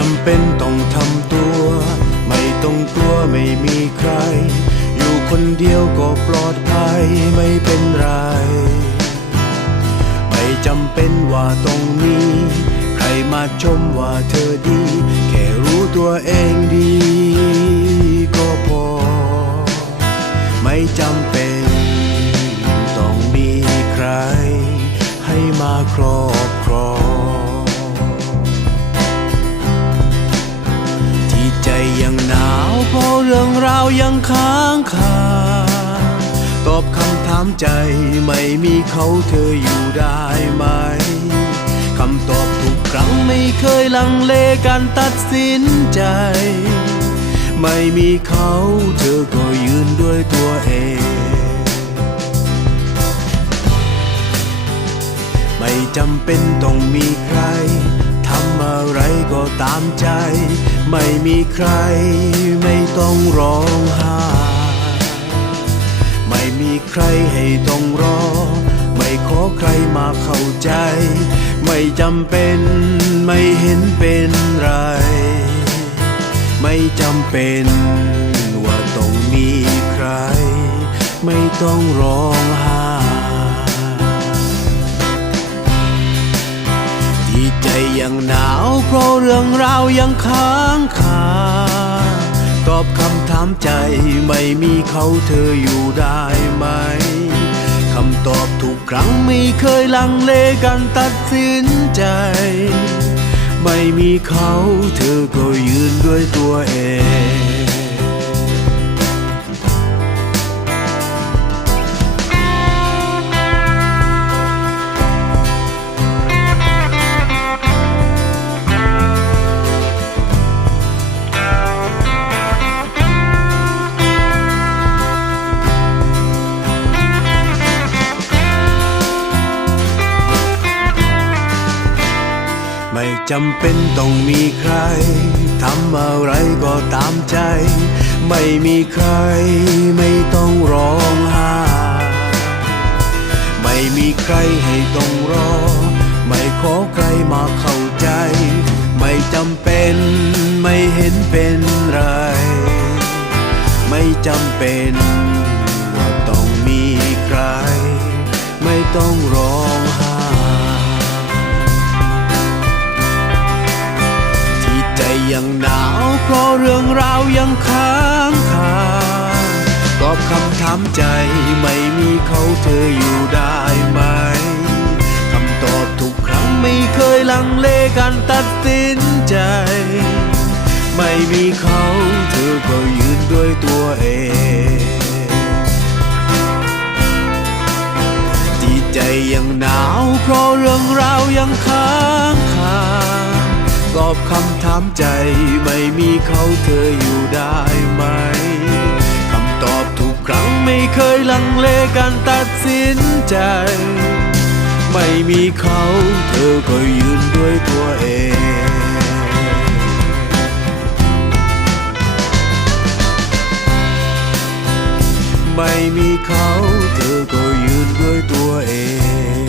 จำเป็นต้องทำตัว ไม่ต้องกลัวไม่มีใคร อยู่คนเดียวก็ปลอดภัยไม่เป็นไร ไม่จำเป็นว่าต้องมี ใครมาชมว่าเธอดี แค่รู้ตัวเองดีก็พอ ไม่จำเป็น ต้องมีใคร ให้มาครอบครอง ยังค้างคาตอบคำถามใจไม่มีเขาเธออยู่ได้ไหมคำตอบทุกครั้งไม่เคยลังเลการตัดสินใจ ไม่มีเขาเธอก็ยืนด้วยตัวเองไม่จำเป็นต้องมีใคร ทำอะไรก็ตามใจ ไม่มีใครไม่ต้องร้องไห้ไม่มีใครให้ต้องรอ ไม่ขอใครมาเข้าใจ ไม่จำเป็นไม่เห็นเป็นไร ไม่จำเป็นว่าต้องมีใคร ไม่ต้องร้องไห้ ยังหนาวเพราะเรื่องราวยังค้างคาตอบคำถามใจไม่มีเขาเธออยู่ได้ไหมคำตอบทุกครั้งไม่เคยลังเลกันตัดสินใจ ไม่มีเขาเธอก็ยืนด้วยตัวเอง จำเป็นต้องมีใครทำอะไรก็ตามใจ ไม่มีใครไม่ต้องร้องไห้ไม่มีใครให้ต้องรอ ไม่ขอใครมาเข้าใจ ไม่จำเป็นไม่เห็นเป็นไร ไม่จำเป็นว่าต้องมีใคร ไม่ต้องร้อ ยังหนาวเพราะเรื่องราวยังค้างคาตอบคำถามใจไม่มีเขาเธออยู่ได้ไหมคำตอบทุกครั้งไม่เคยลังเลการตัดสินใจ ไม่มีเขาเธอก็ยืนด้วยตัวเองที่ใจยังหนาวเพราะเรื่องราวยังค้าง อบคำถามใจ ไม่มีเขาเธออยู่ได้ไหมคำตอบทุกครั้งไม่เคยลังเลการตัดสินใจ ไม่มีเขาเธอก็ยืนด้วยตัวเองไม่มีเขาเธอก็ยืนด้วยตัวเอง